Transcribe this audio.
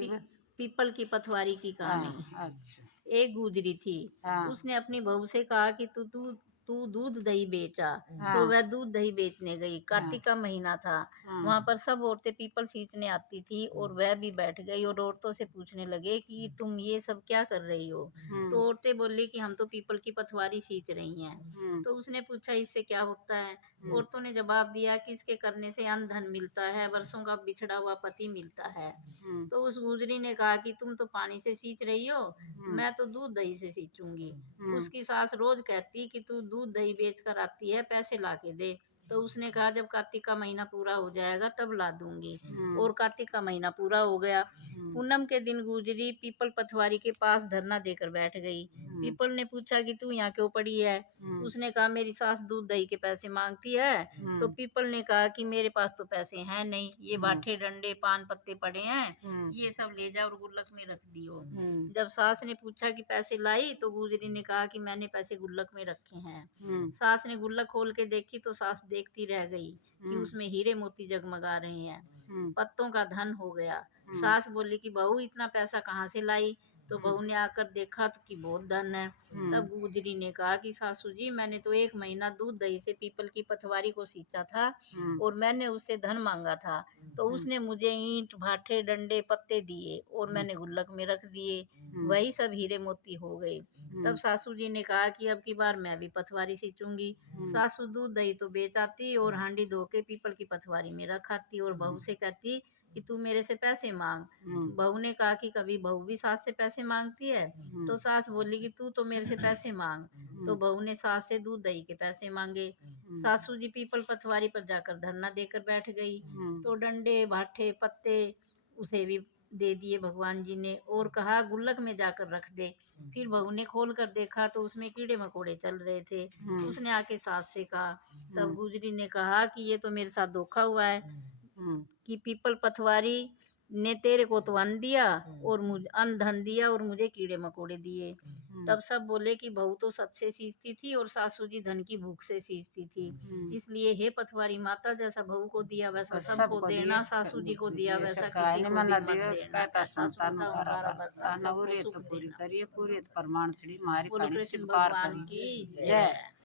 P- बस। People की पथवारी की कहानी। हाँ, अच्छा। एक गुजरी थी। हाँ, उसने अपनी बहू से कहा कि तू तू तू दूध दही बेचा। तो हाँ, वह दूध दही बेचने गई। हाँ, कार्तिक का महीना था। हाँ, वहां पर सब औरतें पीपल सींचने आती थी और वह भी बैठ गई और औरतों से पूछने लगे कि तुम ये सब क्या कर रही हो। हुँ, तो औरतें बोली कि हम तो पीपल की पथवारी सींच रही हैं। हुँ, तो उसने पूछा इससे क्या होता है। हुँ, औरतों ने जवाब दिया कि इसके करने से अन्न धन मिलता है, वर्षों का बिछड़ा हुआ पति मिलता है। हुँ, तो उस गुजरी ने कहा कि तुम तो पानी से सींच रही हो, हुँ, मैं तो दूध दही से सींचूंगी। हुँ, उसकी सास रोज कहती कि तू दूध दही बेच कर आती है, पैसे ला के दे। तो उसने कहा जब कार्तिक का महीना पूरा हो जाएगा तब ला दूंगी। हुँ, और कार्तिक का महीना पूरा हो गया। हुँ, पूनम के दिन गुजरी पीपल पथवारी के पास धरना देकर बैठ गई। हुँ, पीपल ने पूछा कि तू यहाँ क्यों पड़ी है। हुँ, उसने कहा मेरी सास दूध दही के पैसे मांगती है। तो हुँ, पीपल ने कहा कि मेरे पास तो पैसे हैं नहीं, ये हुँ, बाठे डंडे पान पत्ते पड़े हैं, हुँ, ये सब ले जा और गुल्लक में रख दियो। हुँ, जब सास ने पूछा कि पैसे लाई तो गुजरी ने कहा कि मैंने पैसे गुल्लक में रखे हैं। हुँ, सास ने गुल्लक खोल के देखी तो सास देखती रह गई कि हुँ, उसमें हीरे मोती जगमगा रहे हैं। हुँ, पत्तों का धन हो गया। हुँ, सास बोली कि बहू इतना पैसा कहाँ से लाई। तो हुँ, बहू ने आकर देखा तो कि बहुत धन है। हुँ, तब गुजरी ने कहा कि सासू जी मैंने तो एक महीना दूध दही से पीपल की पथवारी को सींचा था हुँ, और मैंने उससे धन मांगा था। तो हुँ, उसने मुझे ईंट भाठे डंडे पत्ते दिए और हुँ, मैंने गुल्लक में रख दिए। हुँ, वही सब हीरे मोती हो गए। तब हुँ, सासू जी ने कहा कि अब की बार मैं भी पथवारी सींचूंगी। हुँ, सासू दूध दही तो बेच आती और हांडी धो के पीपल की पथवारी में रख आती और बहू से कहती कि तू मेरे से पैसे मांग। हुँ, बहू ने कहा कि कभी बहू भी सास से पैसे मांगती है। हुँ, तो सास बोली कि तू तो मेरे से पैसे मांग। तो हुँ, बहू ने सास से दूध दही के पैसे मांगे। हुँ, सासू जी पीपल पथवारी पर जाकर धरना देकर बैठ गई। हुँ, तो डंडे भाठे पत्ते उसे भी दे दिए भगवान जी ने और कहा गुल्लक में जाकर रख दे। फिर बहू ने खोल कर देखा तो उसमें कीड़े मकोड़े चल रहे थे। हुँ, उसने आके सास से कहा। तब हुँ, गुजरी ने कहा कि ये तो मेरे साथ धोखा हुआ है हुँ, कि पीपल पथवारी ने तेरे को तो अन्न दिया और मुझे अन्न धन दिया और मुझे कीड़े मकोड़े दिए। हुँ, तब सब बोले कि बहू तो सत से सींचती थी और सासू जी धन की भूख से सींचती थी। हुँ, इसलिए हे पथवारी माता जैसा बहू को दिया वैसा बस सबको सबको दिए देना, सासू जी को दिया ये वैसा सकाय किसी ने को मना भी मत दियो देना। कहता कहता सुनता नु सुनता करा ओंकारा बता बता न सबको उरे तो सुख पूरी देना। करिए पूरे तो प्रमाण छड़ी मारी बोलो कहानी कृष्ण स्वीकार भगवान करी की जय। जय।